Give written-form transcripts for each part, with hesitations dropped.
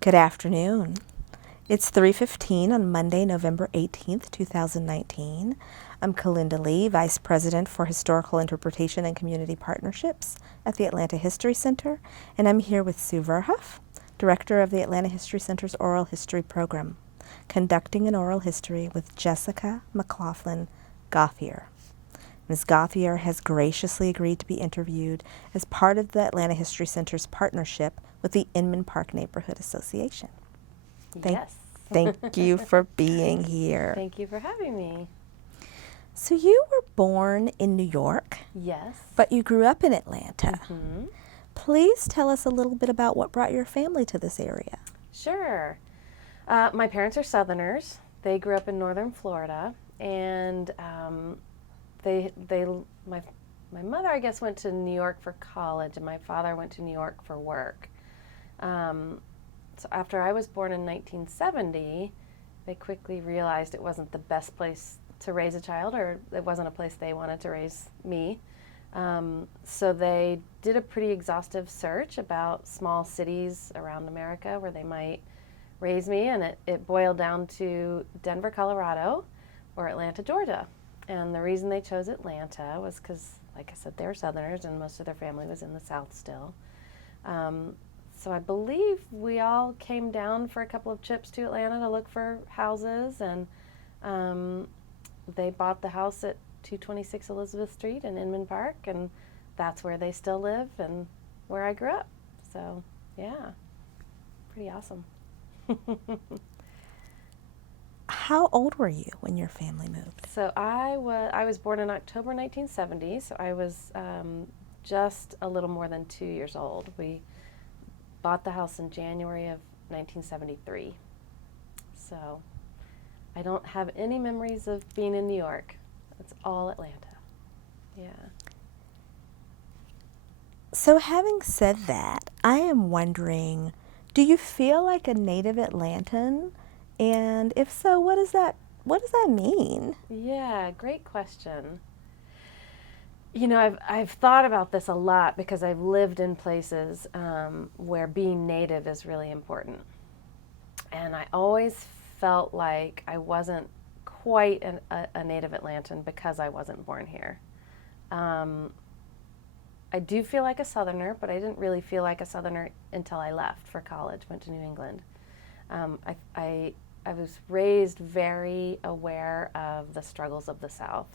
Good afternoon. It's 3:15 on Monday, November 18th, 2019. I'm Kalinda Lee, Vice President for Historical Interpretation and Community Partnerships at the Atlanta History Center, and I'm here with Sue Verhoff, Director of the Atlanta History Center's Oral History Program, conducting an oral history with Jessica Maclachlan Gauthier. Ms. Gauthier has graciously agreed to be interviewed as part of the Atlanta History Center's partnership with the Inman Park Neighborhood Association. Yes. Thank you for being here. Thank you for having me. So you were born in New York, Yes. but you grew up in Atlanta. Mm-hmm. Please tell us a little bit about what brought your family to this area. Sure. My parents are Southerners. They grew up in northern Florida, and my mother, I guess, went to New York for college, and my father went to New York for work. So after I was born in 1970, they quickly realized it wasn't the best place to raise a child, or it wasn't a place they wanted to raise me. So they did a pretty exhaustive search about small cities around America where they might raise me, and it boiled down to Denver, Colorado, or Atlanta, Georgia. And the reason they chose Atlanta was because, like I said, they were Southerners, and most of their family was in the South still. So I believe we all came down for a couple of trips to Atlanta to look for houses, and they bought the house at 226 Elizabeth Street in Inman Park, and that's where they still live and where I grew up. So, yeah, pretty awesome. How old were you when your family moved? So I was born in October 1970, so I was just a little more than 2 years old. We bought the house in January of 1973. So I don't have any memories of being in New York. It's all Atlanta. Yeah. So having said that, I am wondering, do you feel like a native Atlantan? And if so, what does that mean? Yeah, great question. You know, I've thought about this a lot because I've lived in places where being native is really important. And I always felt like I wasn't quite a native Atlantan because I wasn't born here. I do feel like a Southerner, but I didn't really feel like a Southerner until I left for college, went to New England. I was raised very aware of the struggles of the South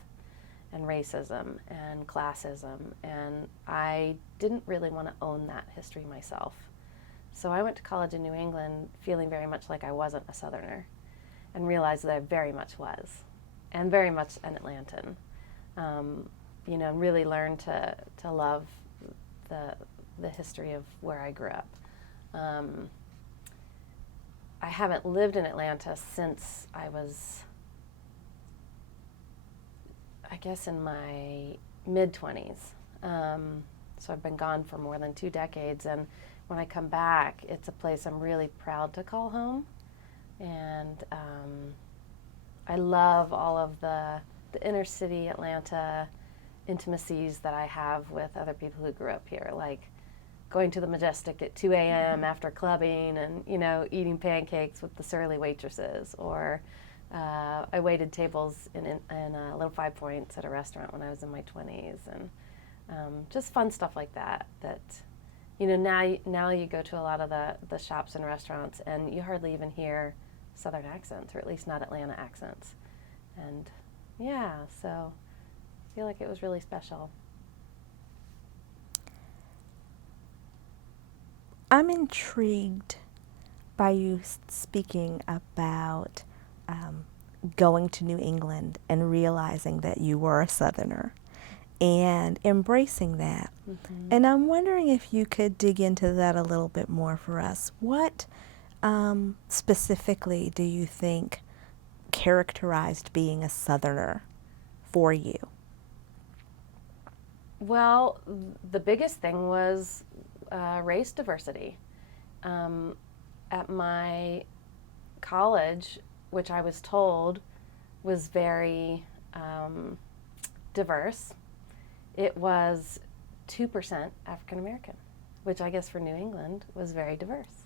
and racism and classism, and I didn't really want to own that history myself. So I went to college in New England feeling very much like I wasn't a Southerner, and realized that I very much was, and very much an Atlantan. You know, really learned to love the history of where I grew up. I haven't lived in Atlanta since I was, I guess, in my mid-20s. So I've been gone for more than 2 decades, and when I come back, it's a place I'm really proud to call home. And I love all of the inner city Atlanta intimacies that I have with other people who grew up here, like going to the Majestic at 2 a.m. after clubbing and, you know, eating pancakes with the surly waitresses. Or I waited tables in Little Five Points at a restaurant when I was in my 20s. And just fun stuff like that, you know, now you go to a lot of the shops and restaurants and you hardly even hear Southern accents, or at least not Atlanta accents. And, yeah, so I feel like it was really special. I'm intrigued by you speaking about going to New England and realizing that you were a Southerner and embracing that. Mm-hmm. And I'm wondering if you could dig into that a little bit more for us. What specifically do you think characterized being a Southerner for you? Well, the biggest thing was race diversity. At my college, which I was told was very diverse, it was 2% African American, which I guess for New England was very diverse.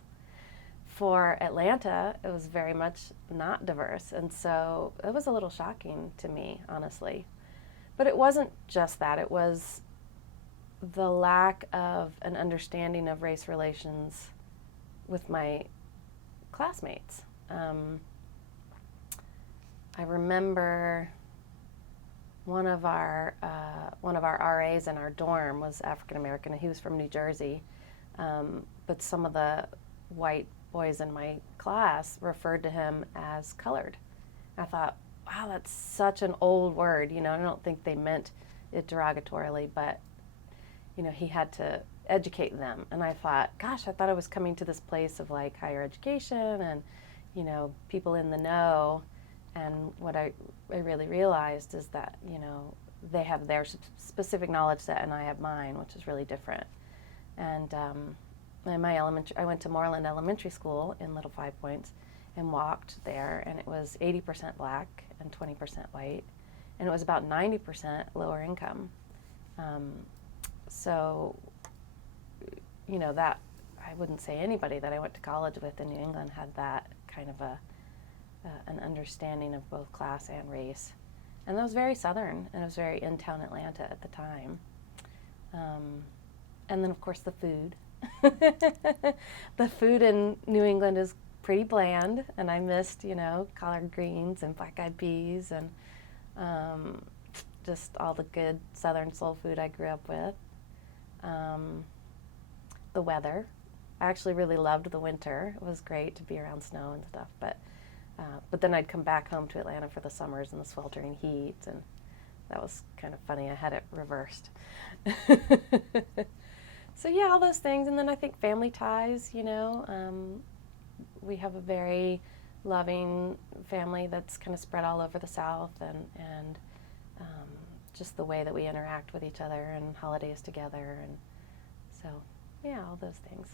for Atlanta, it was very much not diverse. And so it was a little shocking to me, honestly. But it wasn't just that. It was the lack of an understanding of race relations with my classmates. I remember one of our RAs in our dorm was African American, and he was from New Jersey. But some of the white boys in my class referred to him as colored. I thought, wow, that's such an old word. You know, I don't think they meant it derogatorily, but you know, he had to educate them. And I thought, gosh, I thought I was coming to this place of like higher education and, you know, people in the know. And what I really realized is that, you know, they have their specific knowledge set and I have mine, which is really different. And in my I went to Moreland Elementary School in Little Five Points and walked there, and it was 80% black and 20% white, and it was about 90% lower income. So, you know, that I wouldn't say anybody that I went to college with in New England had that kind of an understanding of both class and race. And that was very Southern, and it was very in-town Atlanta at the time. And then, of course, the food. The food in New England is pretty bland, and I missed, you know, collard greens and black-eyed peas and just all the good Southern soul food I grew up with. The weather. I actually really loved the winter. It was great to be around snow and stuff, but then I'd come back home to Atlanta for the summers and the sweltering heat, and that was kind of funny. I had it reversed. So yeah, all those things. And then I think family ties, you know. We have a very loving family that's kind of spread all over the South, and just the way that we interact with each other and holidays together. And so, yeah, all those things.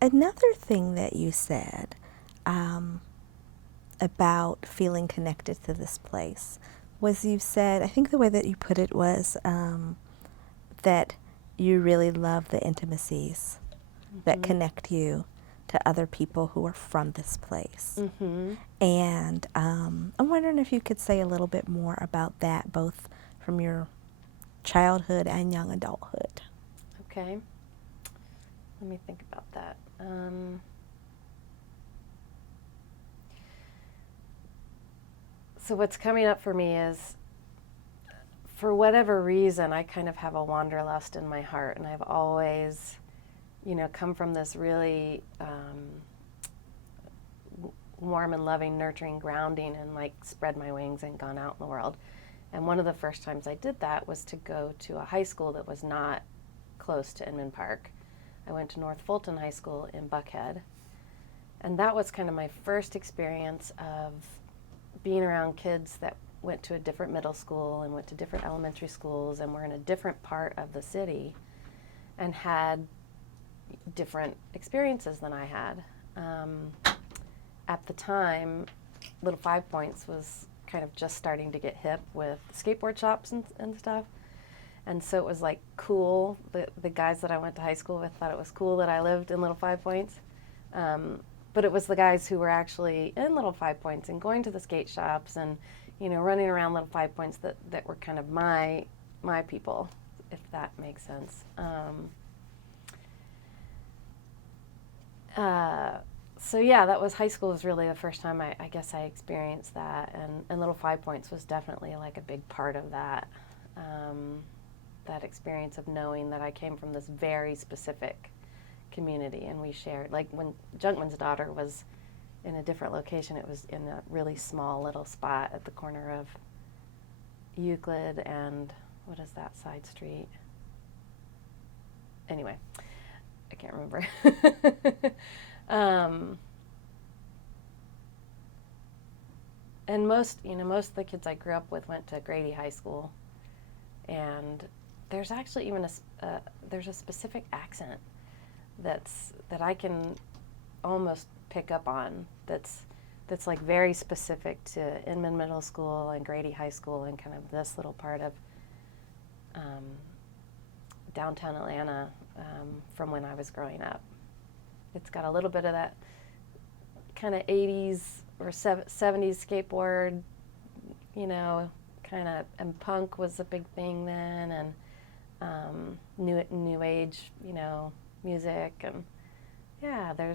Another thing that you said about feeling connected to this place was, you said, I think the way that you put it was that you really love the intimacies that connect you to other people who are from this place. And I'm wondering if you could say a little bit more about that, both from your childhood and young adulthood. Okay. Let me think about that. So what's coming up for me is, for whatever reason, I kind of have a wanderlust in my heart, and I've always, you know, come from this really warm and loving, nurturing grounding, and like spread my wings and gone out in the world. And one of the first times I did that was to go to a high school that was not close to Inman Park. I went to North Fulton High School in Buckhead, and that was kind of my first experience of being around kids that went to a different middle school and went to different elementary schools and were in a different part of the city and had different experiences than I had. At the time, Little Five Points was kind of just starting to get hip with skateboard shops and stuff. And so it was like cool. The guys that I went to high school with thought it was cool that I lived in Little Five Points. But it was the guys who were actually in Little Five Points and going to the skate shops and, you know, running around Little Five Points that were kind of my people, if that makes sense. So yeah, that was, high school was really the first time I guess I experienced that, and Little Five Points was definitely like a big part of that. That experience of knowing that I came from this very specific community, and we shared, like when Junkman's daughter was in a different location, it was in a really small little spot at the corner of Euclid and, what is that side street? Anyway, I can't remember. And most of the kids I grew up with went to Grady High School, and there's actually even there's a specific accent that I can almost pick up on that's like very specific to Inman Middle School and Grady High School and kind of this little part of downtown Atlanta. from when I was growing up. It's got a little bit of that kind of 80s or 70s skateboard, you know, kind of, and punk was a big thing then, and new age, you know, music, and yeah, I'm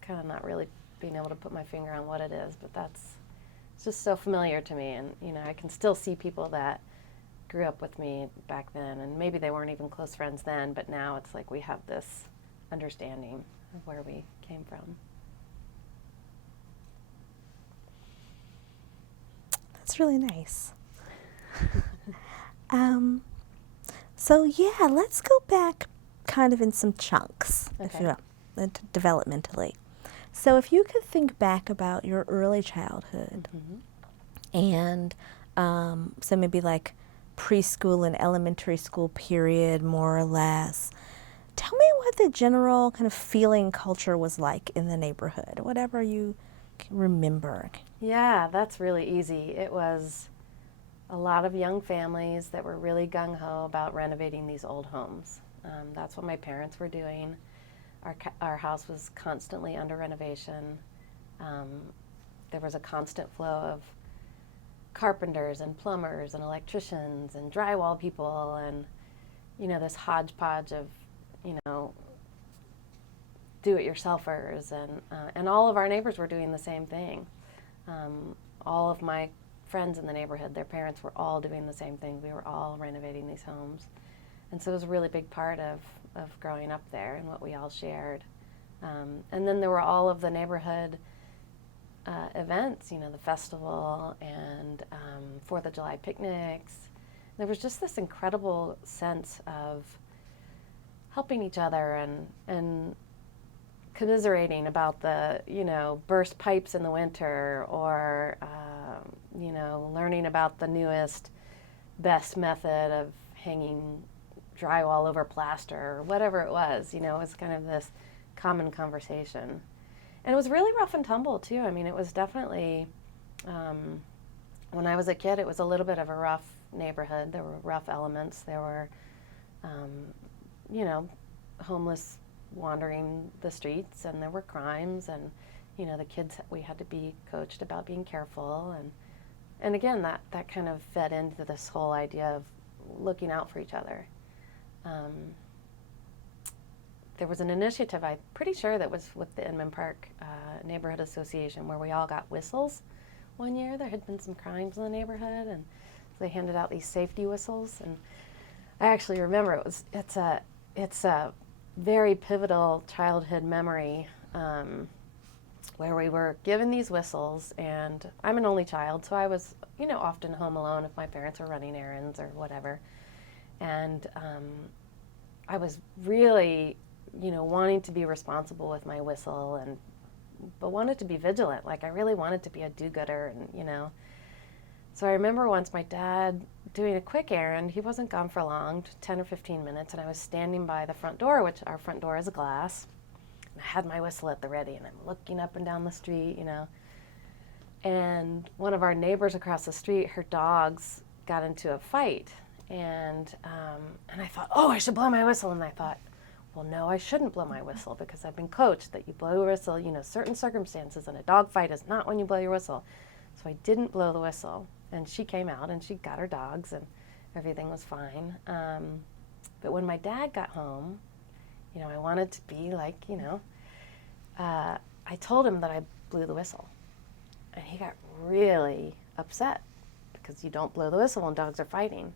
kind of not really being able to put my finger on what it is, but it's just so familiar to me, and you know, I can still see people that grew up with me back then, and maybe they weren't even close friends then, but now it's like we have this understanding of where we came from. That's really nice. So yeah, let's go back kind of in some chunks, if you will, developmentally. So if you could think back about your early childhood, and so maybe like preschool and elementary school period, more or less, tell me what the general kind of feeling culture was like in the neighborhood, whatever you can remember. Yeah, that's really easy. It was a lot of young families that were really gung-ho about renovating these old homes. That's what my parents were doing. Our house was constantly under renovation. There was a constant flow of carpenters and plumbers and electricians and drywall people, and you know, this hodgepodge of, you know, do-it-yourselfers, and all of our neighbors were doing the same thing. All of my friends in the neighborhood, their parents were all doing the same thing. We were all renovating these homes. And so it was a really big part of growing up there and what we all shared. And then there were all of the neighborhood events, you know, the festival and 4th of July picnics. There was just this incredible sense of helping each other and commiserating about the, you know, burst pipes in the winter, or, you know, learning about the newest, best method of hanging drywall over plaster, or whatever it was. You know, it was kind of this common conversation. And it was really rough and tumble, too. I mean, it was definitely, when I was a kid, it was a little bit of a rough neighborhood. There were rough elements. There were, you know, homeless wandering the streets, and there were crimes, and you know, the kids, we had to be coached about being careful, and again, that kind of fed into this whole idea of looking out for each other. There was an initiative, I'm pretty sure, that was with the Inman Park Neighborhood Association, where we all got whistles one year. There had been some crimes in the neighborhood, and so they handed out these safety whistles, and I actually remember it's a very pivotal childhood memory, where we were given these whistles, and I'm an only child, so I was, you know, often home alone if my parents were running errands or whatever, and I was really, you know, wanting to be responsible with my whistle, but wanted to be vigilant. Like, I really wanted to be a do-gooder, and you know. So I remember once my dad doing a quick errand. He wasn't gone for long, 10 or 15 minutes, and I was standing by the front door, which our front door is glass. And I had my whistle at the ready, and I'm looking up and down the street, you know. And one of our neighbors across the street, her dogs got into a fight, and I thought, oh, I should blow my whistle. And I thought, well, no, I shouldn't blow my whistle, because I've been coached that you blow your whistle, you know, certain circumstances, and a dog fight is not when you blow your whistle. So I didn't blow the whistle. And she came out, and she got her dogs, and everything was fine. But when my dad got home, you know, I wanted to be like, you know, I told him that I blew the whistle. And he got really upset, because you don't blow the whistle when dogs are fighting.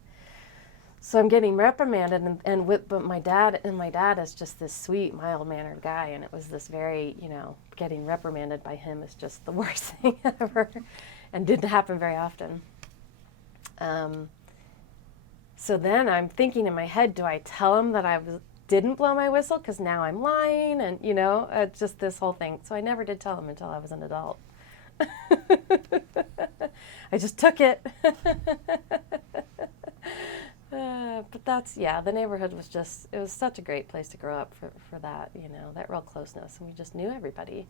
So I'm getting reprimanded, but my dad is just this sweet, mild-mannered guy, and it was this very, you know, getting reprimanded by him is just the worst thing ever, and didn't happen very often. So then I'm thinking in my head, do I tell him that I didn't blow my whistle, because now I'm lying, and you know, just this whole thing. So I never did tell him until I was an adult. I just took it. But that's, yeah, the neighborhood was just, it was such a great place to grow up for that, you know, that real closeness. And we just knew everybody.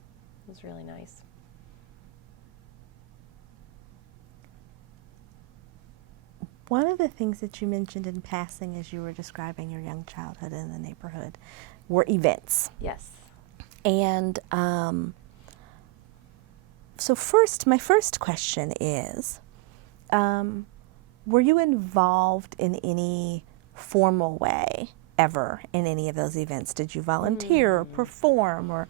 It was really nice. One of the things that you mentioned in passing as you were describing your young childhood in the neighborhood were events. Yes. And so my first question is, were you involved in any formal way ever in any of those events? Did you volunteer or perform or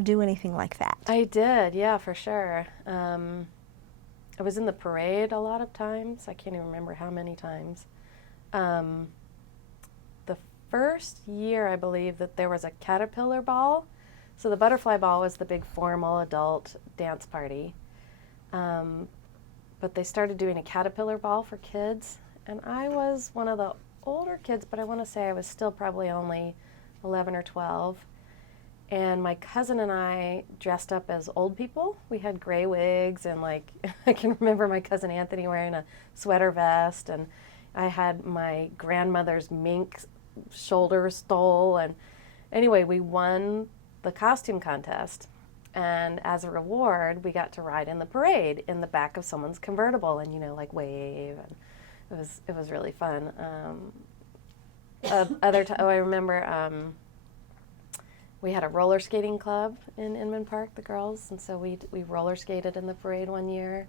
do anything like that? I did, yeah, for sure. I was in the parade a lot of times. I can't even remember how many times. The first year, I believe, that there was a caterpillar ball. So the butterfly ball was the big formal adult dance party. But they started doing a caterpillar ball for kids. And I was one of the older kids, but I want to say I was still probably only 11 or 12. And my cousin and I dressed up as old people. We had gray wigs and I can remember my cousin Anthony wearing a sweater vest, and I had my grandmother's mink shoulder stole. And anyway, we won the costume contest. And as a reward, we got to ride in the parade in the back of someone's convertible and, wave. And it was really fun. I remember we had a roller skating club in Inman Park, the girls, and so we roller skated in the parade one year.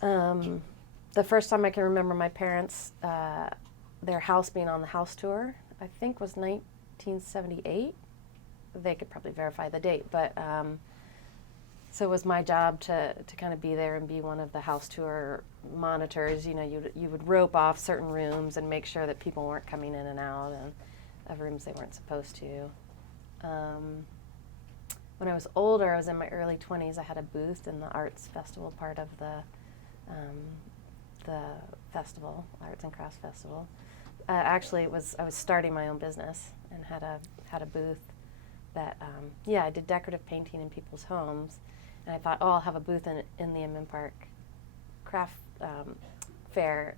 The first time I can remember my parents, their house being on the house tour, I think was 1978. They could probably verify the date, but so it was my job to kind of be there and be one of the house tour monitors. You would rope off certain rooms and make sure that people weren't coming in and out and of rooms they weren't supposed to. When I was older, I was in my early 20s, I had a booth in the arts festival part of the festival, Arts and Crafts Festival. Actually, I was starting my own business and had a booth that, I did decorative painting in people's homes. And I thought, I'll have a booth in the Inman Park Craft Fair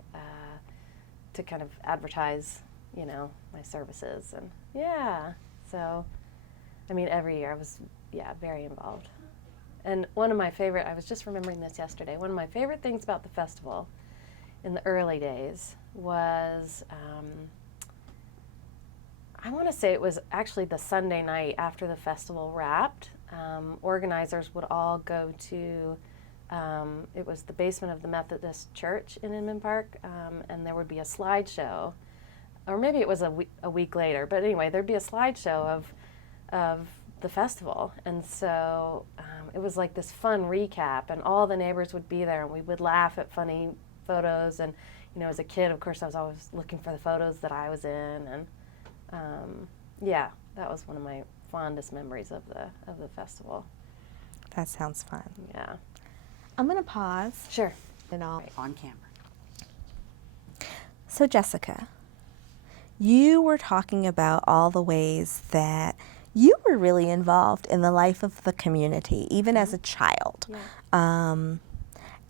to kind of advertise my services. And so, every year I was, very involved. And one of my favorite, I was just remembering this yesterday, one of my favorite things about the festival in the early days was, I want to say it was actually the Sunday night after the festival wrapped. Organizers would all go to, it was the basement of the Methodist Church in Inman Park, and there would be a slideshow. Or maybe it was a week later, but anyway, there'd be a slideshow of the festival. And so it was like this fun recap, and all the neighbors would be there, and we would laugh at funny photos. And, as a kid, of course, I was always looking for the photos that I was in. And that was one of my fondest memories of the festival. That sounds fun. Yeah. I'm going to pause. Sure. And I'll On camera. So, Jessica, you were talking about all the ways that you were really involved in the life of the community, even as a child. Yeah.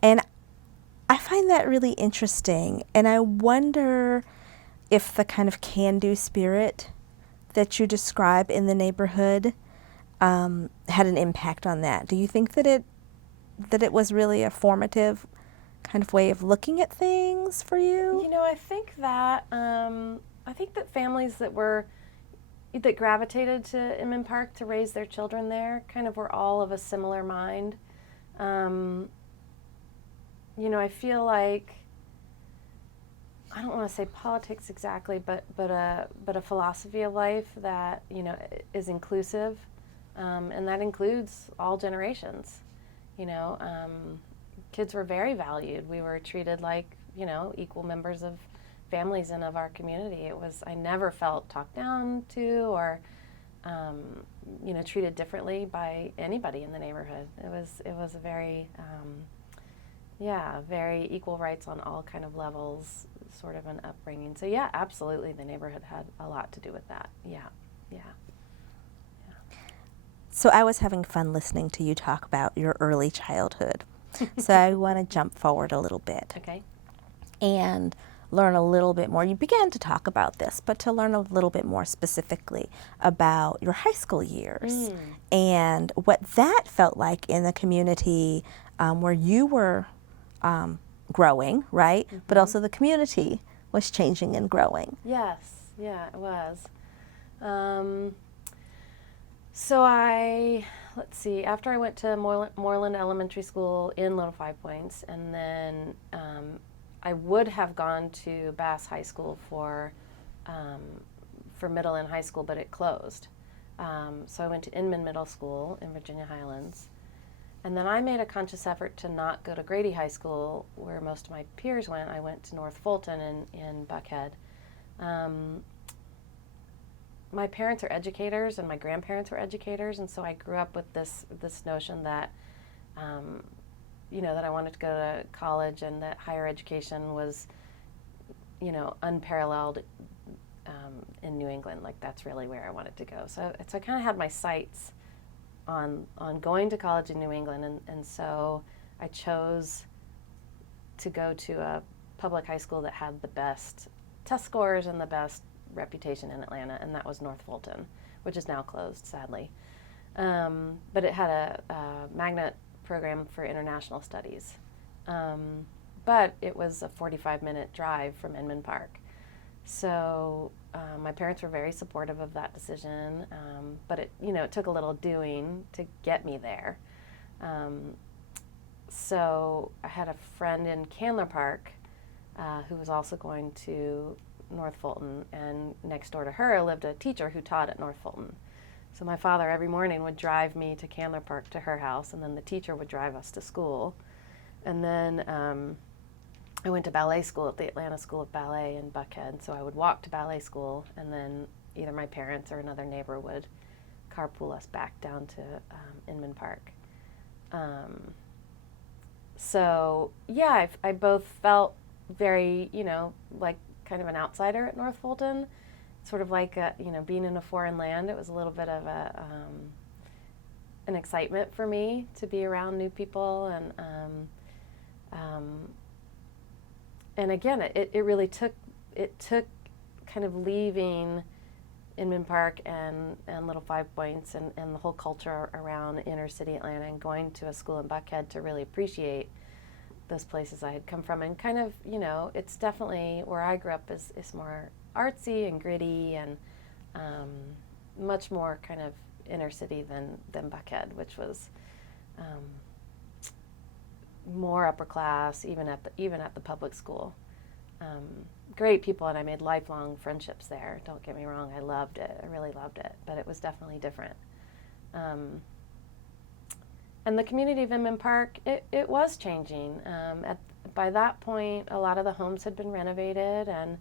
And I find that really interesting. And I wonder if the kind of can-do spirit that you describe in the neighborhood had an impact on that. Do you think that it was really a formative kind of way of looking at things for you? I think that families that gravitated to Inman Park to raise their children there kind of were all of a similar mind. I feel like, I don't want to say politics exactly, but a philosophy of life that is inclusive, and that includes all generations. Kids were very valued. We were treated like equal members of families and of our community. I never felt talked down to or treated differently by anybody in the neighborhood. It was a very very equal rights on all kind of levels sort of an upbringing. So absolutely, the neighborhood had a lot to do with that. Yeah. So I was having fun listening to you talk about your early childhood. So I want to jump forward a little bit. Okay. And learn a little bit more. You began to talk about this, but to learn a little bit more specifically about your high school years and what that felt like in the community where you were growing, right? But also the community was changing and growing. Yes, yeah, it was. So let's see, after I went to Moreland Elementary School in Little Five Points, and then I would have gone to Bass High School for middle and high school, but it closed. So I went to Inman Middle School in Virginia Highlands. And then I made a conscious effort to not go to Grady High School, where most of my peers went. I went to North Fulton in Buckhead. My parents are educators, and my grandparents were educators, and so I grew up with this notion that, that I wanted to go to college, and that higher education was, unparalleled in New England. Like, that's really where I wanted to go. So I kind of had my sights on going to college in New England, and so I chose to go to a public high school that had the best test scores and the best reputation in Atlanta, and that was North Fulton, which is now closed, sadly. But it had a magnet program for international studies. But it was a 45-minute drive from Inman Park. So my parents were very supportive of that decision, but it took a little doing to get me there. So I had a friend in Candler Park who was also going to North Fulton, and next door to her lived a teacher who taught at North Fulton. So my father every morning would drive me to Candler Park to her house, and then the teacher would drive us to school. And then I went to ballet school at the Atlanta School of Ballet in Buckhead, so I would walk to ballet school, and then either my parents or another neighbor would carpool us back down to Inman Park. So yeah, I both felt very, like kind of an outsider at North Fulton, sort of like being in a foreign land. It was a little bit of an excitement for me to be around new people, and again, it really took kind of leaving Inman Park and Little Five Points and the whole culture around inner city Atlanta, and going to a school in Buckhead to really appreciate those places I had come from. And kind of, it's definitely where I grew up is more artsy and gritty, and much more kind of inner city than Buckhead, which was more upper class, even at the public school. Great people, and I made lifelong friendships there. Don't get me wrong, I loved it. I really loved it, but it was definitely different. And the community of Inman Park, it was changing. By that point, a lot of the homes had been renovated, and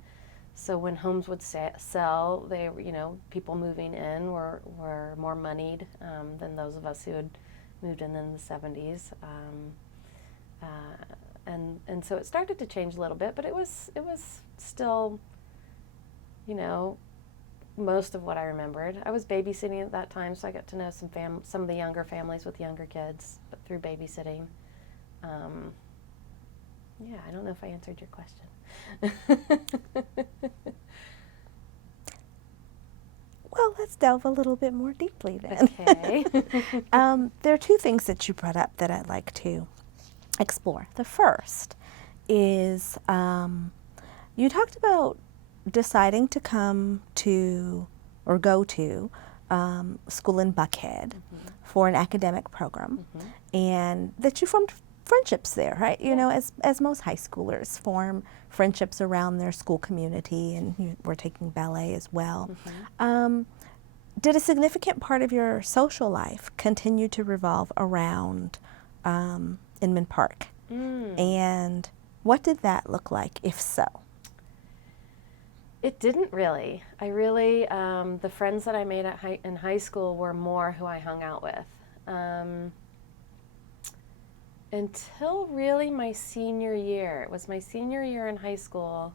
so when homes would sell, they, people moving in were more moneyed than those of us who had moved in the 70s. And so it started to change a little bit, but it was still, most of what I remembered. I was babysitting at that time, so I got to know some of the younger families with younger kids, but through babysitting. Yeah, I don't know if I answered your question. Well, let's delve a little bit more deeply then. Okay. There are two things that you brought up that I'd like to explore. The first is you talked about deciding to come to or go to school in Buckhead for an academic program, and that you formed friendships there, right? As most high schoolers form friendships around their school community, and you were taking ballet as well. Did a significant part of your social life continue to revolve around Inman Park? And what did that look like, if so? It didn't really. I really, the friends that I made in high school were more who I hung out with. Until really my senior year. It was my senior year in high school,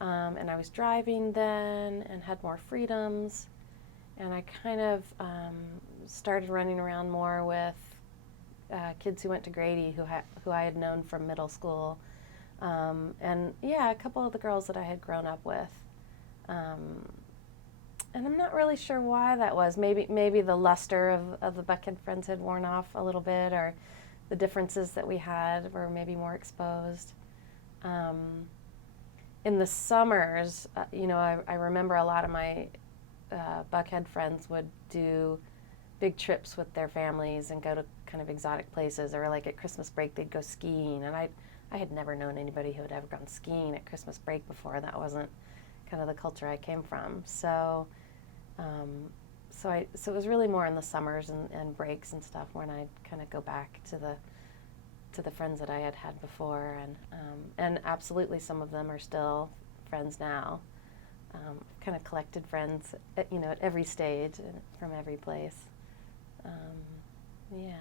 and I was driving then and had more freedoms, and I kind of started running around more with kids who went to Grady who I had known from middle school, and yeah, a couple of the girls that I had grown up with. And I'm not really sure why that was. Maybe the luster of the Buckhead friends had worn off a little bit, or the differences that we had were maybe more exposed. In the summers, I remember a lot of my Buckhead friends would do big trips with their families and go to kind of exotic places, or like at Christmas break they'd go skiing, and I had never known anybody who had ever gone skiing at Christmas break before. That wasn't kind of the culture I came from. So it was really more in the summers and breaks and stuff when I'd kind of go back to the friends that I had before, and absolutely some of them are still friends now. Kind of collected friends at every stage from every place. Yeah.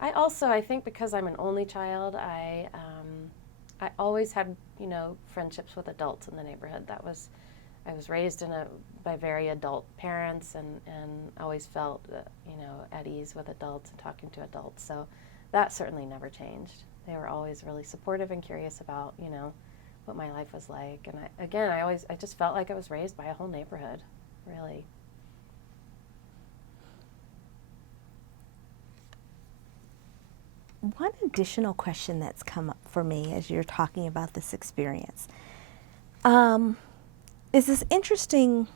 I think because I'm an only child, I always had friendships with adults in the neighborhood. I was raised by very adult parents, and always felt at ease with adults and talking to adults. So that certainly never changed. They were always really supportive and curious about what my life was like. And I just felt like I was raised by a whole neighborhood, really. One additional question that's come up for me as you're talking about this experience is this interesting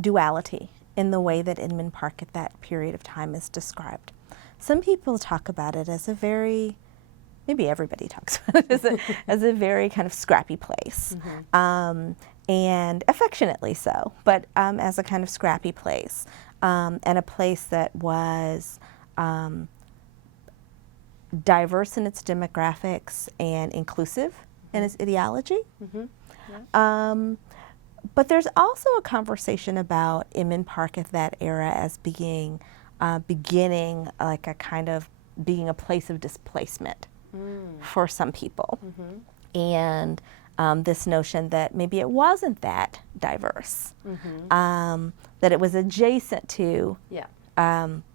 duality in the way that Inman Park at that period of time is described. Some people talk about it as maybe everybody talks about it as a very kind of scrappy place, and affectionately so, but as a kind of scrappy place, and a place that was diverse in its demographics and inclusive in its ideology. Yeah. But there's also a conversation about Inman Park at that era as beginning like a kind of being a place of displacement for some people. And this notion that maybe it wasn't that diverse, that it was adjacent to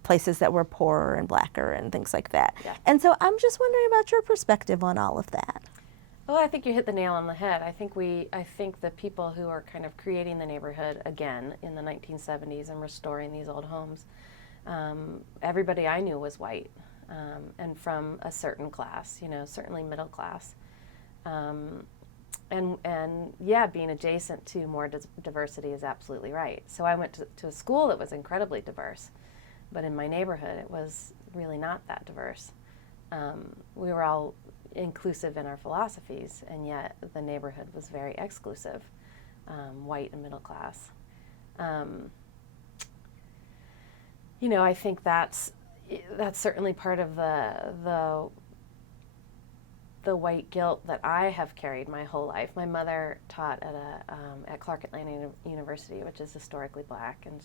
places that were poorer and blacker and things like that. Yeah. And so I'm just wondering about your perspective on all of that. Well, I think you hit the nail on the head. I think the people who are kind of creating the neighborhood again in the 1970s and restoring these old homes, everybody I knew was white, and from a certain class, certainly middle class. And being adjacent to more diversity is absolutely right. So I went to a school that was incredibly diverse, but in my neighborhood it was really not that diverse. We were all inclusive in our philosophies, and yet the neighborhood was very exclusive, white and middle class. I think that's certainly part of the white guilt that I have carried my whole life. My mother taught at Clark Atlanta University, which is historically black, and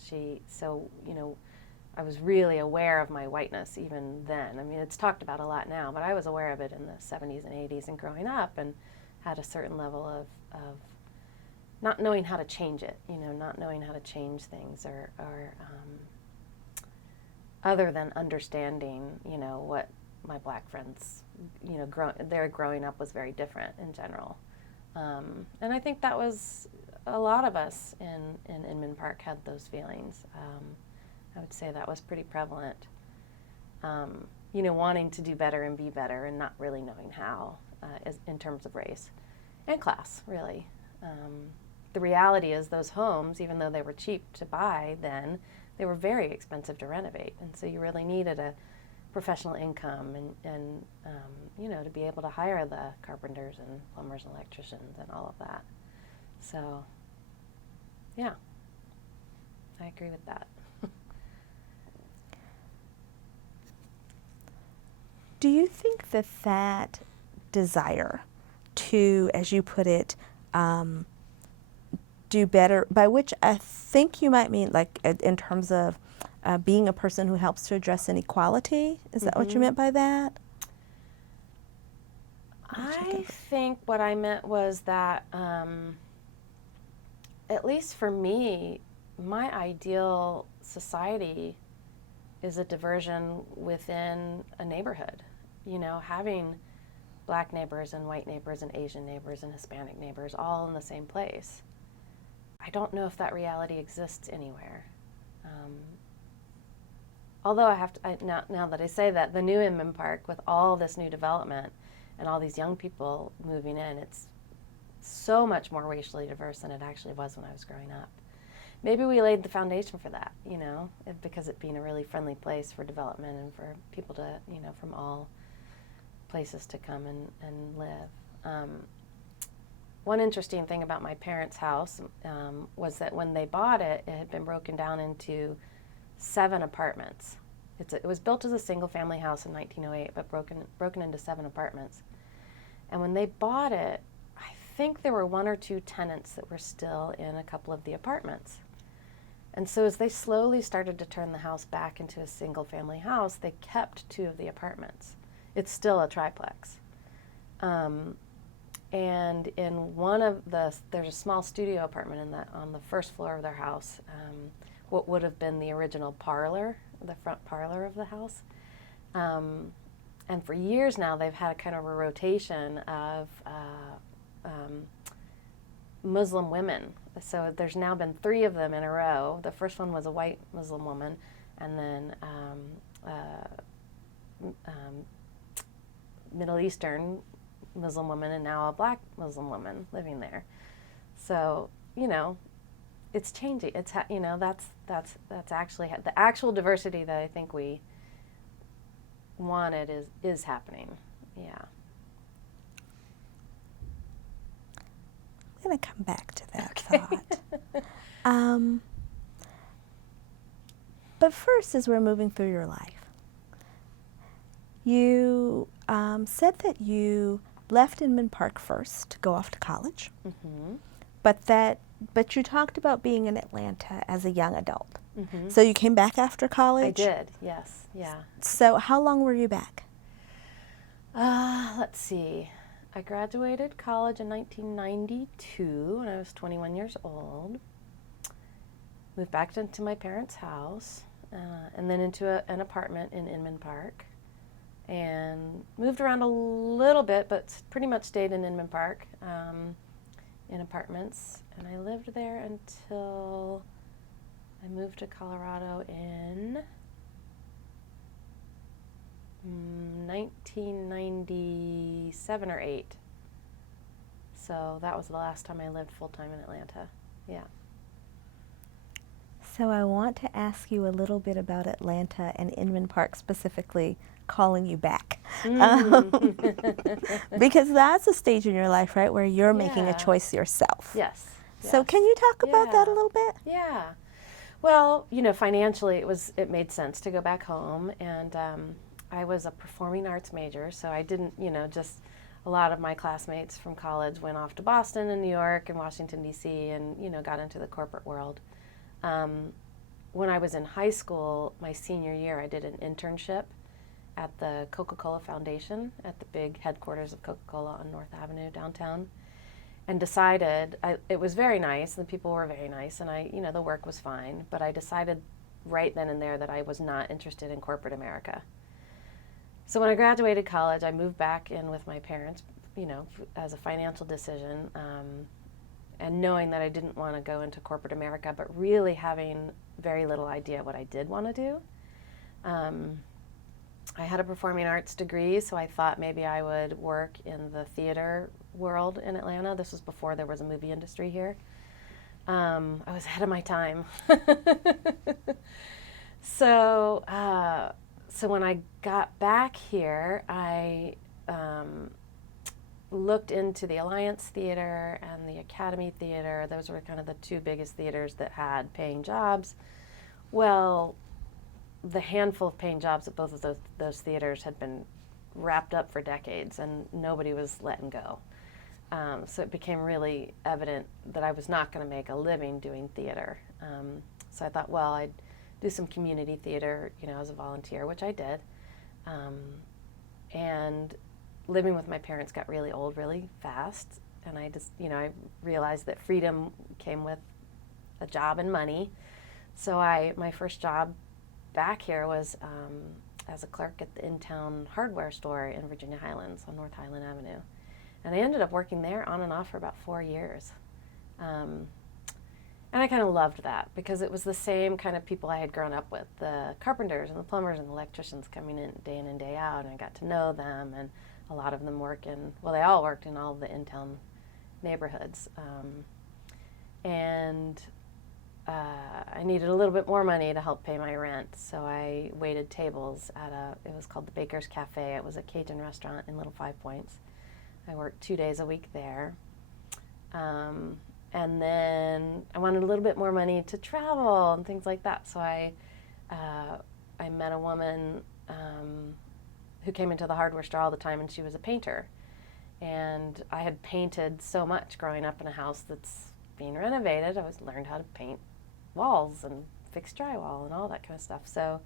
I was really aware of my whiteness even then. I mean, it's talked about a lot now, but I was aware of it in the 70s and 80s and growing up, and had a certain level of not knowing how to change it, not knowing how to change things or other than understanding, what my black friends, their growing up was very different in general. And I think that was a lot of us in Inman Park had those feelings. I would say that was pretty prevalent. Wanting to do better and be better and not really knowing how, in terms of race and class, really. The reality is those homes, even though they were cheap to buy then, they were very expensive to renovate. And so you really needed a professional income and to be able to hire the carpenters and plumbers and electricians and all of that. So, yeah, I agree with that. Do you think that desire to, as you put it, do better, by which I think you might mean like in terms of being a person who helps to address inequality, is that what you meant by that? I think what I meant was that, at least for me, my ideal society is a diversion within a neighborhood. Having black neighbors and white neighbors and Asian neighbors and Hispanic neighbors all in the same place. I don't know if that reality exists anywhere. Although now that I say that, the new Inman Park with all this new development and all these young people moving in. It's so much more racially diverse than it actually was when I was growing up. Maybe we laid the foundation for that, because it being a really friendly place for development and for people to, from all places to come and live. One interesting thing about my parents' house was that when they bought it, it had been broken down into 7 apartments. It was built as a single-family house in 1908, but broken into 7 apartments. And when they bought it, I think there were 1 or 2 tenants that were still in a couple of the apartments. And so as they slowly started to turn the house back into a single-family house, they kept 2 of the apartments. It's still a triplex. And in there's a small studio apartment on the first floor of their house, what would have been the original parlor, the front parlor of the house. And for years now, they've had a kind of a rotation of Muslim women. So there's now been 3 of them in a row. The first one was a white Muslim woman, and then Middle Eastern Muslim woman, and now a black Muslim woman living there. So, it's changing. It's that's actually the actual diversity that I think we wanted is happening. Yeah. I'm going to come back to that thought. But first, as we're moving through your life, you said that you left Inman Park first to go off to college, but you talked about being in Atlanta as a young adult. So you came back after college? I did, yes, yeah. So how long were you back? Let's see. I graduated college in 1992 when I was 21 years old. Moved back into my parents' house, and then into an apartment in Inman Park. And moved around a little bit, but pretty much stayed in Inman Park in apartments. And I lived there until I moved to Colorado in 1997 or 8. So that was the last time I lived full-time in Atlanta. Yeah. So I want to ask you a little bit about Atlanta and Inman Park specifically calling you back. Because that's a stage in your life, right, where you're making a choice yourself. Yes. So can you talk about that a little bit? Yeah. Well, financially it made sense to go back home, and I was a performing arts major, so I didn't, just a lot of my classmates from college went off to Boston and New York and Washington, D.C., and, got into the corporate world. When I was in high school, my senior year, I did an internship at the Coca-Cola Foundation at the big headquarters of Coca-Cola on North Avenue downtown, and decided, it was very nice, and the people were very nice, and the work was fine, but I decided right then and there that I was not interested in corporate America. So when I graduated college, I moved back in with my parents, as a financial decision, and knowing that I didn't want to go into corporate America, but really having very little idea what I did want to do. I had a performing arts degree, so I thought maybe I would work in the theater world in Atlanta. This was before there was a movie industry here. I was ahead of my time. So when I got back here, I looked into the Alliance Theater and the Academy Theater. Those were kind of the 2 biggest theaters that had paying jobs. Well, the handful of paying jobs at both of those theaters had been wrapped up for decades, and nobody was letting go. So it became really evident that I was not going to make a living doing theater. So I thought, well, I'd do some community theater, as a volunteer, which I did. And living with my parents got really old really fast, and I just, I realized that freedom came with a job and money. So my first job back here was as a clerk at the in-town hardware store in Virginia Highlands on North Highland Avenue. And I ended up working there on and off for about 4 years. And I kind of loved that because it was the same kind of people I had grown up with, the carpenters and the plumbers and the electricians coming in and day out, and I got to know them, and a lot of them they all worked in all of the in-town neighborhoods. And I needed a little bit more money to help pay my rent, so I waited tables it was called the Baker's Cafe. It was a Cajun restaurant in Little Five Points. I worked 2 days a week there. And then I wanted a little bit more money to travel and things like that, so I met a woman who came into the hardware store all the time, and she was a painter. And I had painted so much growing up in a house that's being renovated. I learned how to paint walls and fix drywall and all that kind of stuff. So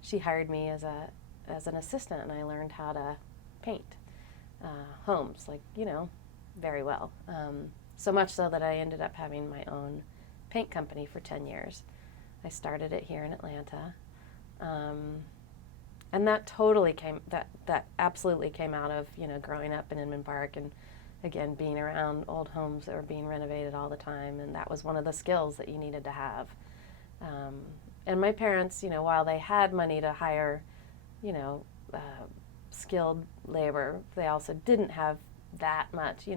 she hired me as an assistant, and I learned how to paint homes, very well. So much so that I ended up having my own paint company for 10 years. I started it here in Atlanta. And that absolutely came out of, growing up in Inman Park and, again, being around old homes that were being renovated all the time. And that was one of the skills that you needed to have. And my parents, while they had money to hire, skilled labor, they also didn't have that much,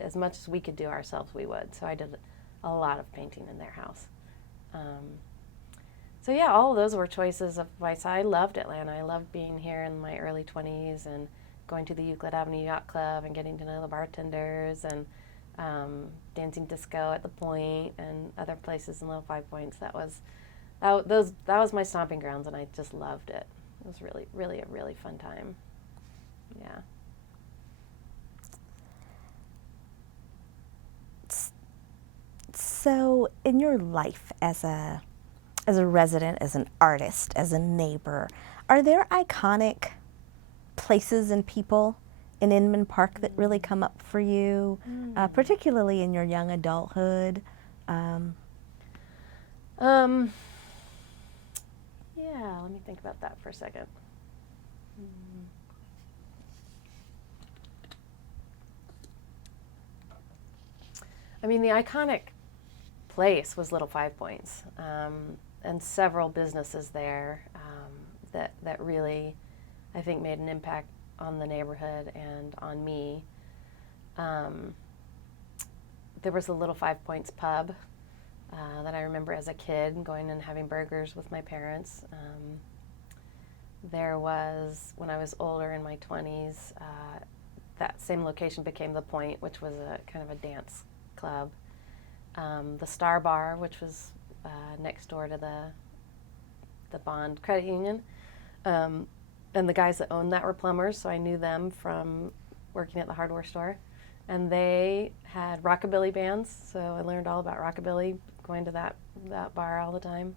as much as we could do ourselves, we would. So I did a lot of painting in their house. So yeah, all of those were choices of why. So I loved Atlanta. I loved being here in my early 20s and going to the Euclid Avenue Yacht Club and getting to know the bartenders and dancing disco at the Point and other places in Little Five Points. That was my stomping grounds, and I just loved it. It was really, really a really fun time. Yeah. So in your life as a resident, as an artist, as a neighbor, are there iconic places and people in Inman Park that really come up for you, particularly in your young adulthood? Yeah, let me think about that for a second. I mean, the iconic place was Little Five Points, and several businesses there that really, I think, made an impact on the neighborhood and on me. There was a Little Five Points pub that I remember as a kid going and having burgers with my parents. There was, when I was older in my 20s, that same location became the Point, which was a kind of a dance club. The Star Bar, which was next door to the Bond Credit Union. And the guys that owned that were plumbers, so I knew them from working at the hardware store. And they had rockabilly bands, so I learned all about rockabilly going to that bar all the time.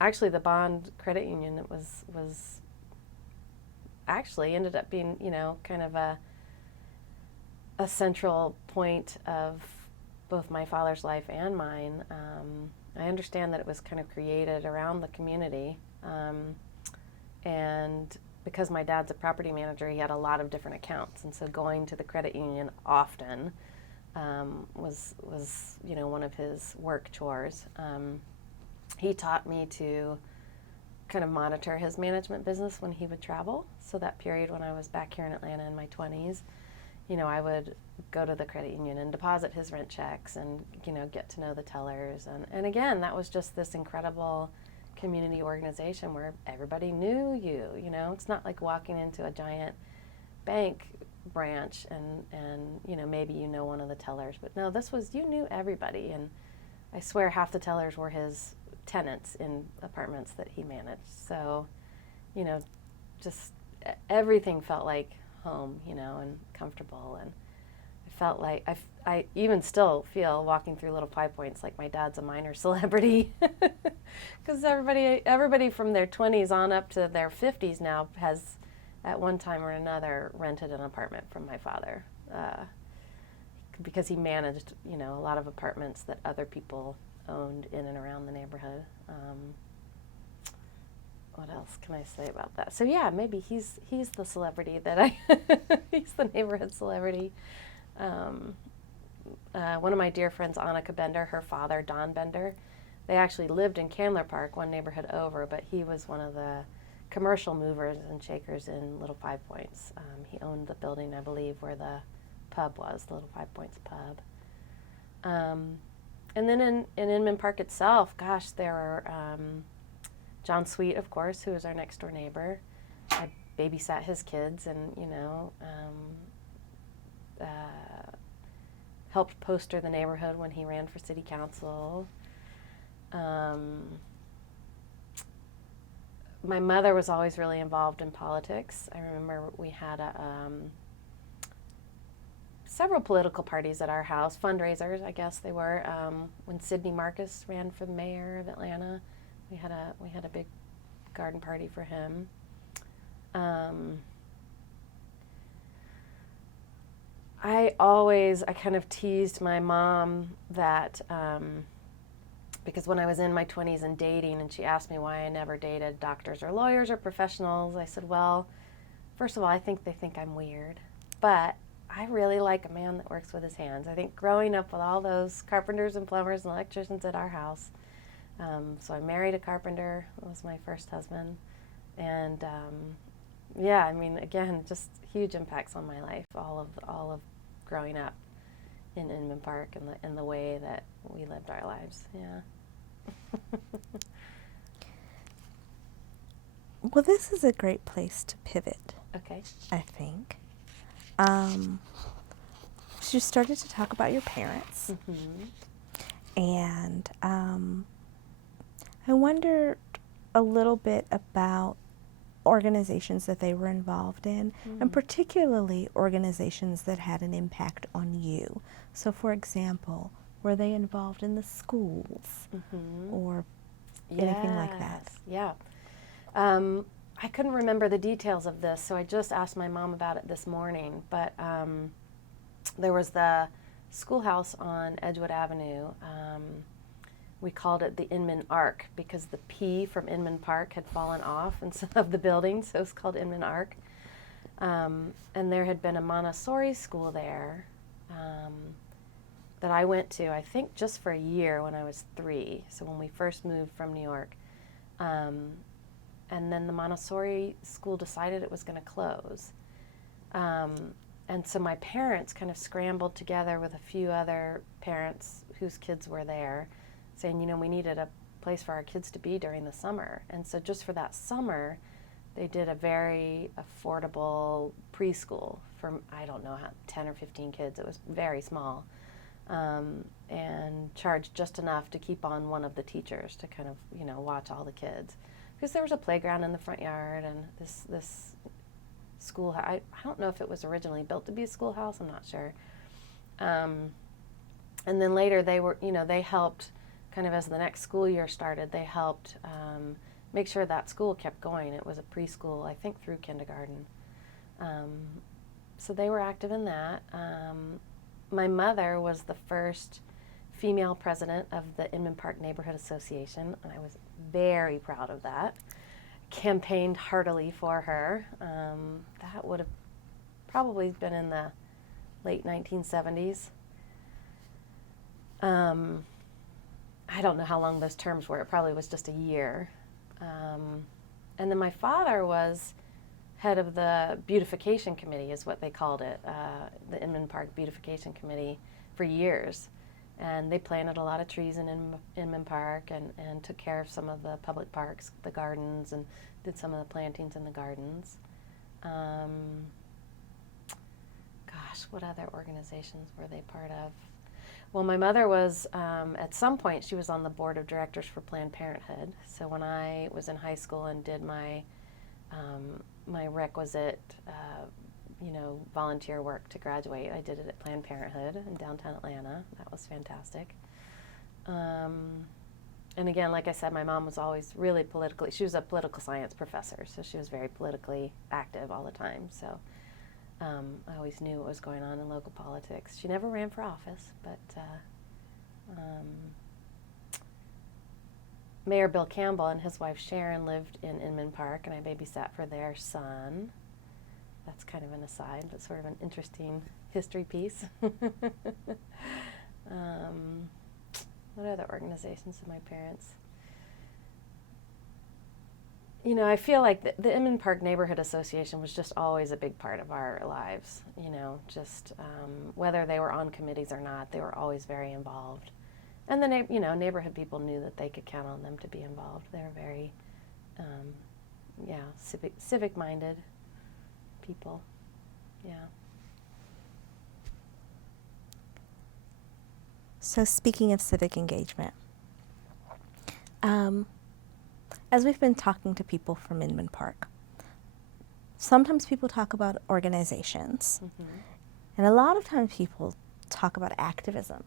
Actually, the Bond Credit Union was actually ended up being, kind of a central point of both my father's life and mine. I understand that it was kind of created around the community. And because my dad's a property manager, he had a lot of different accounts. And so going to the credit union often was one of his work chores. He taught me to kind of monitor his management business when he would travel. So that period when I was back here in Atlanta in my 20s, I would go to the credit union and deposit his rent checks and, get to know the tellers. And again, that was just this incredible community organization where everybody knew you. It's not like walking into a giant bank branch and maybe one of the tellers. But no, you knew everybody. And I swear half the tellers were his tenants in apartments that he managed. So, just everything felt like home, and comfortable. And I felt like I even still feel walking through Little Five Points like my dad's a minor celebrity, because everybody from their 20s on up to their 50s now has, at one time or another, rented an apartment from my father, because he managed, a lot of apartments that other people owned in and around the neighborhood. What else can I say about that? So yeah, maybe he's the celebrity that he's the neighborhood celebrity. One of my dear friends, Annika Bender, her father, Don Bender, they actually lived in Candler Park, one neighborhood over, but he was one of the commercial movers and shakers in Little Five Points. He owned the building, I believe, where the pub was, the Little Five Points pub. And then in Inman Park itself, gosh, there are John Sweet, of course, who was our next door neighbor. I babysat his kids and, helped poster the neighborhood when he ran for city council. My mother was always really involved in politics. I remember we had several political parties at our house, fundraisers, I guess they were. When Sidney Marcus ran for the mayor of Atlanta, we had a big garden party for him. I kind of teased my mom that because when I was in my 20s and dating, and she asked me why I never dated doctors or lawyers or professionals, I said, well, first of all, I think they think I'm weird, but I really like a man that works with his hands. I think growing up with all those carpenters and plumbers and electricians at our house, so I married a carpenter. That was my first husband. And yeah, I mean, again, just huge impacts on my life, all of growing up in Inman Park and the way that we lived our lives. Yeah. Well, this is a great place to pivot. Okay. I think. So you started to talk about your parents, and I wondered a little bit about organizations that they were involved in, and particularly organizations that had an impact on you. So, for example, were they involved in the schools or anything like that? Yeah. I couldn't remember the details of this, so I just asked my mom about it this morning. But there was the schoolhouse on Edgewood Avenue. We called it the Inman Ark because the P from Inman Park had fallen off in some of the buildings, so it's called Inman Ark. And there had been a Montessori school there that I went to, I think, just for a year when I was 3, so when we first moved from New York. And then the Montessori school decided it was going to close. And so my parents kind of scrambled together with a few other parents whose kids were there, saying, we needed a place for our kids to be during the summer. And so just for that summer, they did a very affordable preschool for, I don't know, 10 or 15 kids. It was very small, and charged just enough to keep on one of the teachers to kind of, watch all the kids. Because there was a playground in the front yard, and this school, I don't know if it was originally built to be a schoolhouse, I'm not sure. And then later they helped, kind of as the next school year started, they helped make sure that school kept going. It was a preschool, I think, through kindergarten. So they were active in that. My mother was the first female president of the Inman Park Neighborhood Association, and I was very proud of that. Campaigned heartily for her. That would have probably been in the late 1970s. I don't know how long those terms were. It probably was just a year. And then my father was head of the beautification committee, is what they called it, the Inman Park Beautification Committee, for years. And they planted a lot of trees in Inman Park and took care of some of the public parks, the gardens, and did some of the plantings in the gardens. Gosh, what other organizations were they part of? Well, my mother was, at some point, she was on the board of directors for Planned Parenthood. So when I was in high school and did my requisite, volunteer work to graduate, I did it at Planned Parenthood in downtown Atlanta. That was fantastic. And again, like I said, my mom was always really she was a political science professor, so she was very politically active all the time. So I always knew what was going on in local politics. She never ran for office, but Mayor Bill Campbell and his wife Sharon lived in Inman Park, and I babysat for their son. That's kind of an aside, but sort of an interesting history piece. What other organizations did my parents? you know, I feel like the Inman Park Neighborhood Association was just always a big part of our lives, you know, just whether they were on committees or not, they were always very involved. And the you know, neighborhood people knew that they could count on them to be involved. They were very, yeah, civic-minded people, yeah. So speaking of civic engagement, as we've been talking to people from Inman Park, sometimes people talk about organizations, and a lot of times people talk about activism,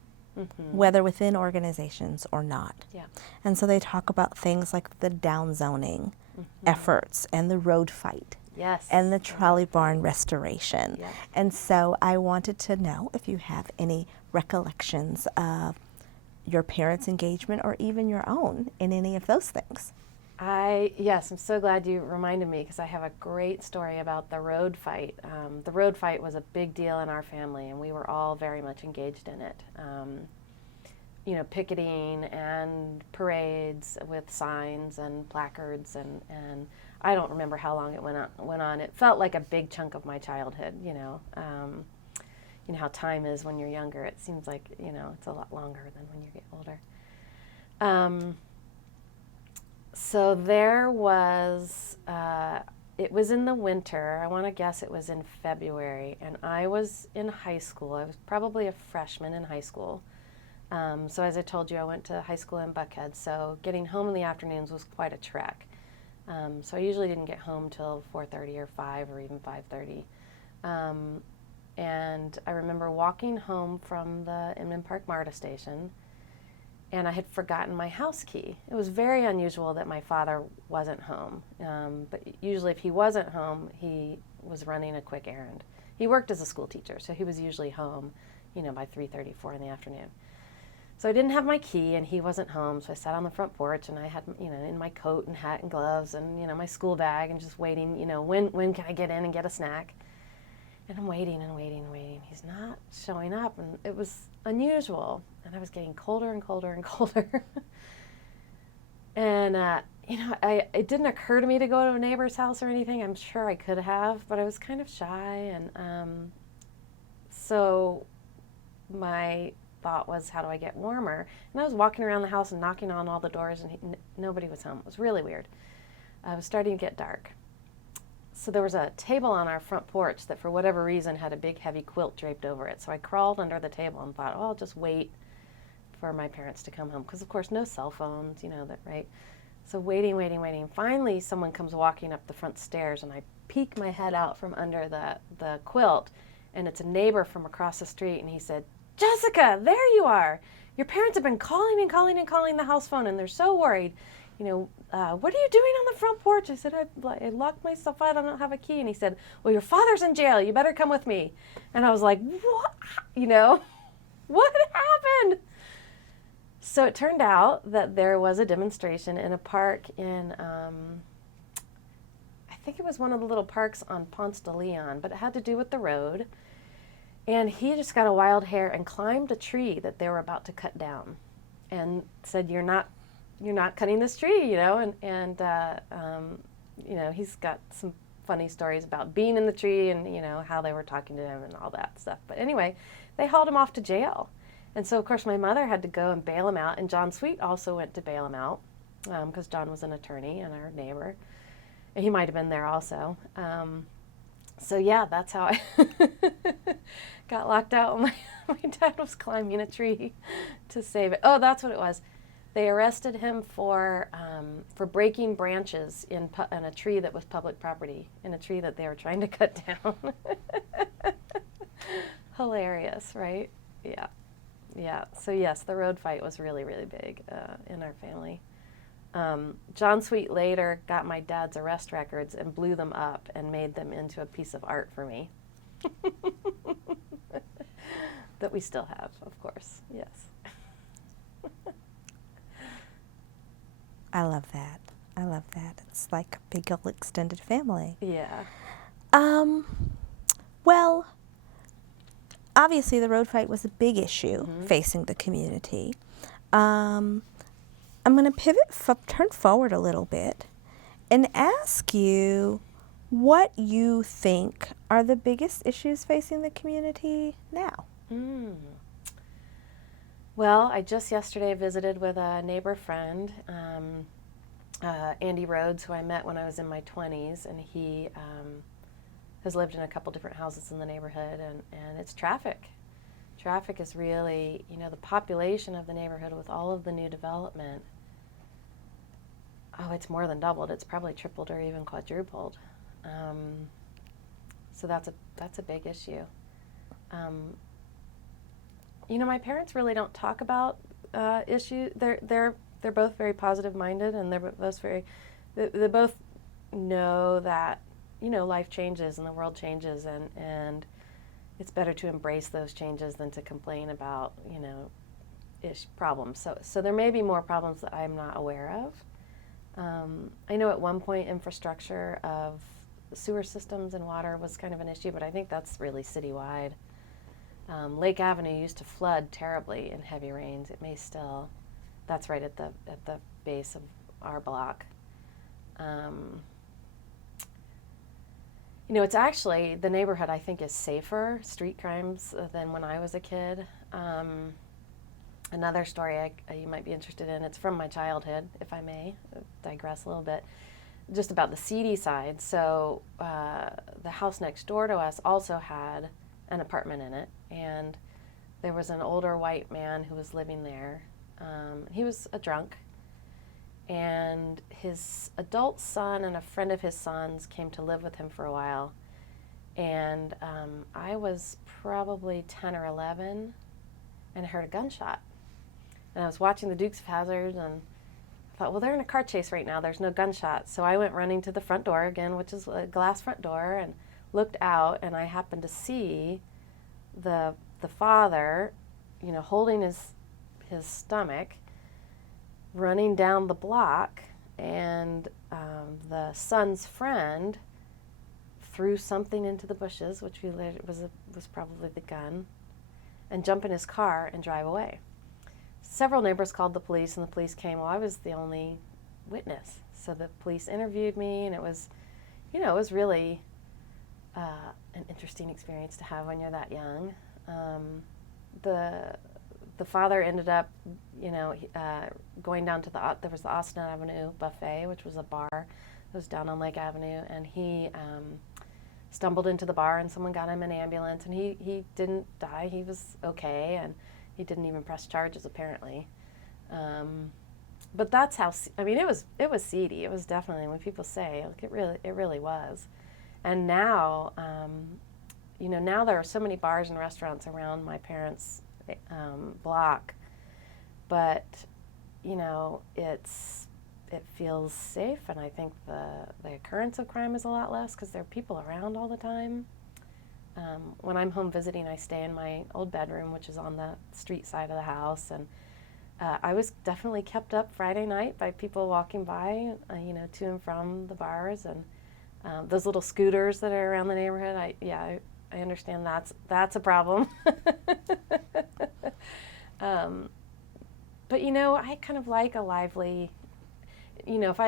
whether within organizations or not. Yeah. And so they talk about things like the downzoning efforts and the road fight. Yes. And the trolley barn restoration. Yep. And so I wanted to know if you have any recollections of your parents' engagement or even your own in any of those things. Yes, I'm so glad you reminded me because I have a great story about the road fight. The road fight was a big deal in our family, and we were all very much engaged in it. You know, picketing and parades with signs and placards, and I don't remember how long it went on. It felt like a big chunk of my childhood, you know. You know how time is when you're younger. It seems like, you know, it's a lot longer than when you get older. So there was, it was in the winter. I want to guess it was in February, and I was in high school. I was probably a freshman in high school. So as I told you, I went to high school in Buckhead, so getting home in the afternoons was quite a trek. So I usually didn't get home till 4:30 or 5 or even 5:30. And I remember walking home from the Inman Park MARTA station, and I had forgotten my house key. It was very unusual that my father wasn't home, but usually if he wasn't home, he was running a quick errand. He worked as a school teacher, so he was usually home, you know, by 3:30, 4 in the afternoon. So I didn't have my key, and he wasn't home, so I sat on the front porch, and I had, you know, in my coat and hat and gloves and, you know, my school bag, and just waiting, you know, when can I get in and get a snack? And I'm waiting and waiting and waiting. He's not showing up, and it was unusual, and I was getting colder and colder and colder. And, you know, it didn't occur to me to go to a neighbor's house or anything. I'm sure I could have, but I was kind of shy, and so my thought was, how do I get warmer? And I was walking around the house and knocking on all the doors, and nobody was home. It was really weird. It was starting to get dark. So there was a table on our front porch that for whatever reason had a big heavy quilt draped over it. So I crawled under the table and thought, oh, I'll just wait for my parents to come home. Because of course, no cell phones, you know, that, right? So waiting. Finally, someone comes walking up the front stairs, and I peek my head out from under the quilt, and it's a neighbor from across the street, and he said, Jessica, there you are. Your parents have been calling the house phone, and they're so worried. You know, what are you doing on the front porch? I said, I locked myself out. I don't have a key. And he said, well, your father's in jail. You better come with me. And I was like, what? You know, what happened? So it turned out that there was a demonstration in a park in, I think it was one of the little parks on Ponce de Leon, but it had to do with the road. And he just got a wild hair and climbed a tree that they were about to cut down and said, you're not cutting this tree, you know, and you know, he's got some funny stories about being in the tree and, you know, how they were talking to him and all that stuff. But anyway, they hauled him off to jail. And so, of course, my mother had to go and bail him out, and John Sweet also went to bail him out because John was an attorney and our neighbor. And he might have been there also. So, yeah, that's how I got locked out. My dad was climbing a tree to save it. Oh, that's what it was. They arrested him for breaking branches in a tree that was public property, in a tree that they were trying to cut down. Hilarious, right? Yeah. Yeah. So, yes, the road fight was really, really big in our family. John Sweet later got my dad's arrest records and blew them up and made them into a piece of art for me. That we still have, of course. Yes. I love that. I love that. It's like a big old extended family. Yeah. Well, obviously the road fight was a big issue facing the community. I'm going to turn forward a little bit and ask you what you think are the biggest issues facing the community now. Well, I just yesterday visited with a neighbor friend, Andy Rhodes, who I met when I was in my 20s, and he has lived in a couple different houses in the neighborhood, and it's traffic. Traffic is really, the population of the neighborhood with all of the new development, it's more than doubled. It's probably tripled or even quadrupled. So that's a big issue. My parents really don't talk about issues. They're both very positive minded, and they both know that life changes and the world changes, and it's better to embrace those changes than to complain about problems. So there may be more problems that I'm not aware of. I know at one point infrastructure of sewer systems and water was kind of an issue, but I think that's really citywide. Lake Avenue used to flood terribly in heavy rains. It may still. That's right at the base of our block. It's actually, the neighborhood I think is safer, street crimes, than when I was a kid. Another story you might be interested in, it's from my childhood, if I may digress a little bit, just about the seedy side. So the house next door to us also had an apartment in it, and there was an older white man who was living there. He was a drunk, and his adult son and a friend of his son's came to live with him for a while. And I was probably 10 or 11 and I heard a gunshot. And I was watching the Dukes of Hazzard, and I thought, well, they're in a car chase right now. There's no gunshot. So I went running to the front door again, which is a glass front door, and looked out, and I happened to see the father, holding his stomach, running down the block, and the son's friend threw something into the bushes, which we later was probably the gun, and jump in his car and drive away. Several neighbors called the police, and the police came. Well, I was the only witness, so the police interviewed me, and it was really an interesting experience to have when you're that young. The father ended up, going down to there was the Austin Avenue Buffet, which was a bar that was down on Lake Avenue, and he stumbled into the bar, and someone got him an ambulance, and he didn't die. He was okay, and he didn't even press charges apparently. But that's how, it was seedy. It was definitely, when people say, it really was. And now, now there are so many bars and restaurants around my parents' block, but it feels safe, and I think the occurrence of crime is a lot less because there are people around all the time. When I'm home visiting, I stay in my old bedroom, which is on the street side of the house, and I was definitely kept up Friday night by people walking by, to and from the bars, and those little scooters that are around the neighborhood. I understand that's a problem. But I kind of like a lively, if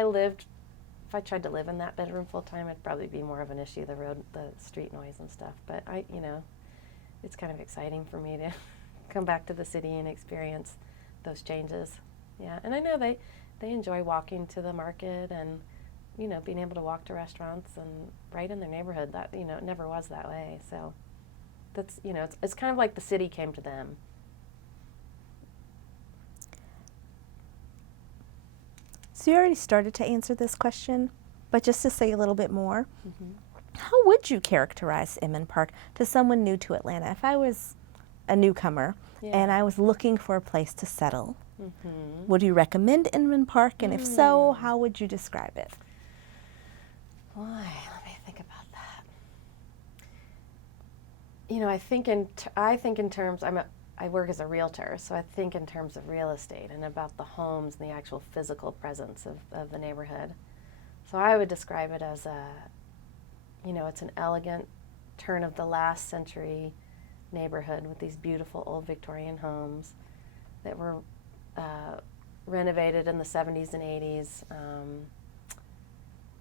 I tried to live in that bedroom full time, it'd probably be more of an issue, the street noise and stuff. But it's kind of exciting for me to come back to the city and experience those changes. Yeah, and I know they enjoy walking to the market and, being able to walk to restaurants and right in their neighborhood. That, it never was that way. So that's, it's kind of like the city came to them. So you already started to answer this question, but just to say a little bit more, how would you characterize Inman Park to someone new to Atlanta? If I was a newcomer and I was looking for a place to settle, would you recommend Inman Park? And if so, how would you describe it? Boy, let me think about that. I think in terms, I work as a realtor, so I think in terms of real estate and about the homes and the actual physical presence of the neighborhood. So I would describe it as it's an elegant turn of the last century neighborhood with these beautiful old Victorian homes that were renovated in the 70s and 80s.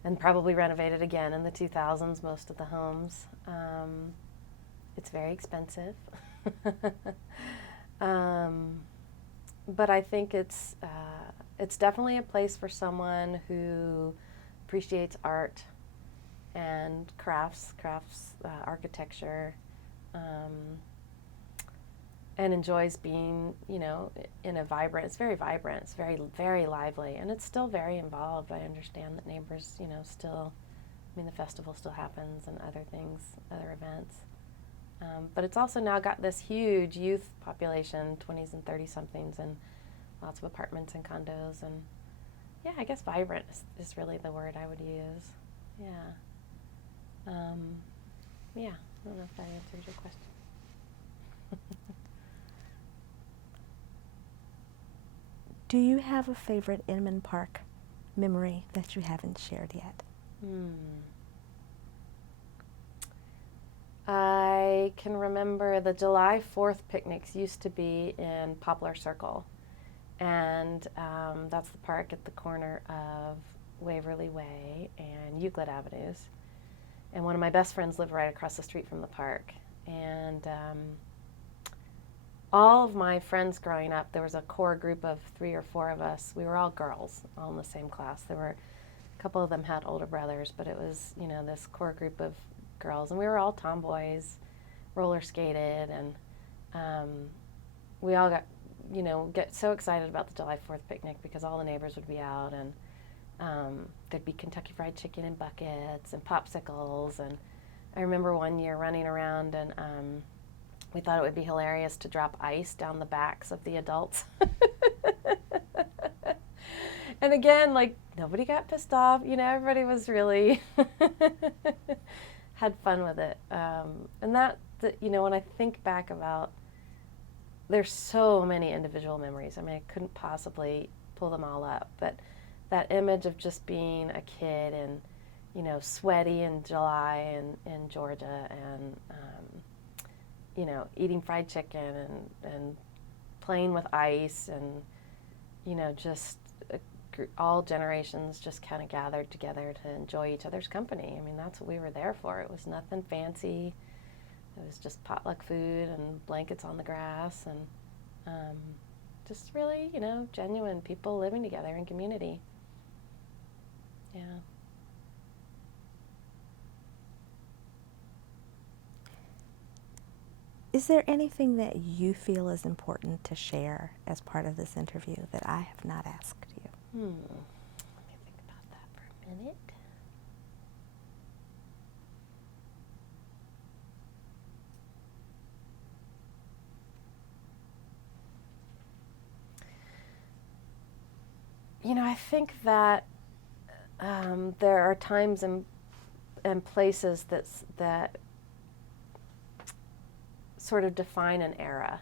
and probably renovated again in the 2000s, most of the homes. It's very expensive. But I think it's definitely a place for someone who appreciates art and crafts, architecture, and enjoys being, in a vibrant. It's very vibrant. It's very, very lively, and it's still very involved. I understand that neighbors, still. The festival still happens and other things, other events. But it's also now got this huge youth population, 20s and 30-somethings, and lots of apartments and condos. And yeah, I guess vibrant is really the word I would use. Yeah. Yeah, I don't know if that answers your question. Do you have a favorite Inman Park memory that you haven't shared yet? I can remember the July 4th picnics used to be in Poplar Circle, and that's the park at the corner of Waverly Way and Euclid Avenues. And one of my best friends lived right across the street from the park. And all of my friends growing up, there was a core group of 3 or 4 of us. We were all girls, all in the same class. There were a couple of them had older brothers, but it was, this core group of girls. And we were all tomboys, roller skated, and we all got, get so excited about the July 4th picnic because all the neighbors would be out, and there'd be Kentucky Fried Chicken in buckets and popsicles. And I remember one year running around, and we thought it would be hilarious to drop ice down the backs of the adults. And again, nobody got pissed off. Everybody was really had fun with it. And that, when I think back about, there's so many individual memories. I couldn't possibly pull them all up. But that image of just being a kid and, sweaty in July in Georgia, and eating fried chicken and playing with ice, and, just all generations just kind of gathered together to enjoy each other's company. That's what we were there for. It was nothing fancy. It was just potluck food and blankets on the grass, and just really, genuine people living together in community. Yeah. Is there anything that you feel is important to share as part of this interview that I have not asked you? Let me think about that for a minute. I think that there are times and places that sort of define an era.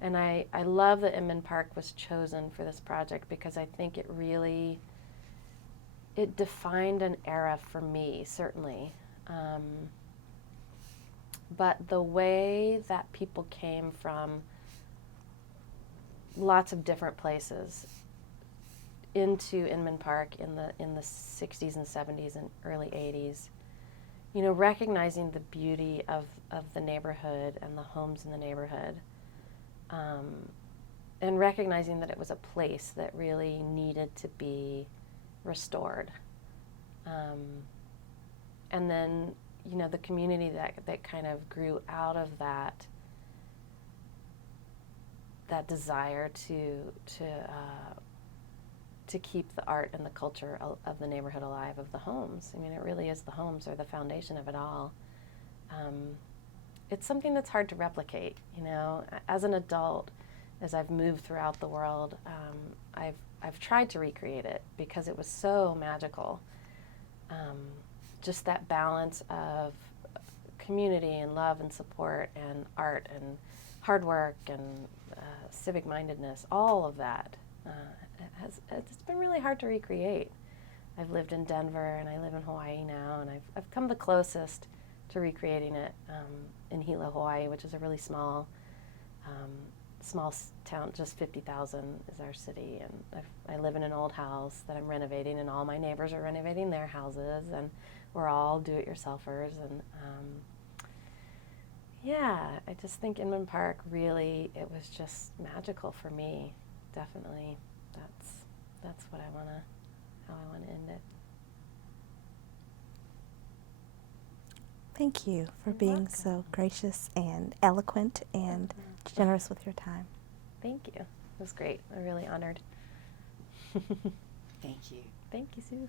And I love that Inman Park was chosen for this project because I think it defined an era for me, certainly. But the way that people came from lots of different places into Inman Park in the 60s and 70s and early 80s, recognizing the beauty of the neighborhood and the homes in the neighborhood, and recognizing that it was a place that really needed to be restored. And then, the community that kind of grew out of that desire to keep the art and the culture of the neighborhood alive, of the homes. It really is the homes are the foundation of it all. It's something that's hard to replicate. As an adult, as I've moved throughout the world, I've tried to recreate it because it was so magical. Just that balance of community and love and support and art and hard work and civic mindedness, all of that. It's been really hard to recreate. I've lived in Denver and I live in Hawaii now, and I've come the closest to recreating it in Hilo, Hawaii, which is a really small small town, just 50,000 is our city, and I live in an old house that I'm renovating, and all my neighbors are renovating their houses, and we're all do-it-yourselfers, and yeah, I just think Inman Park really, it was just magical for me. Definitely, that's what how I wanna end it. Thank you for You're being welcome. so gracious and eloquent and generous with your time. Thank you. It was great. I'm really honored. Thank you. Thank you, Sue.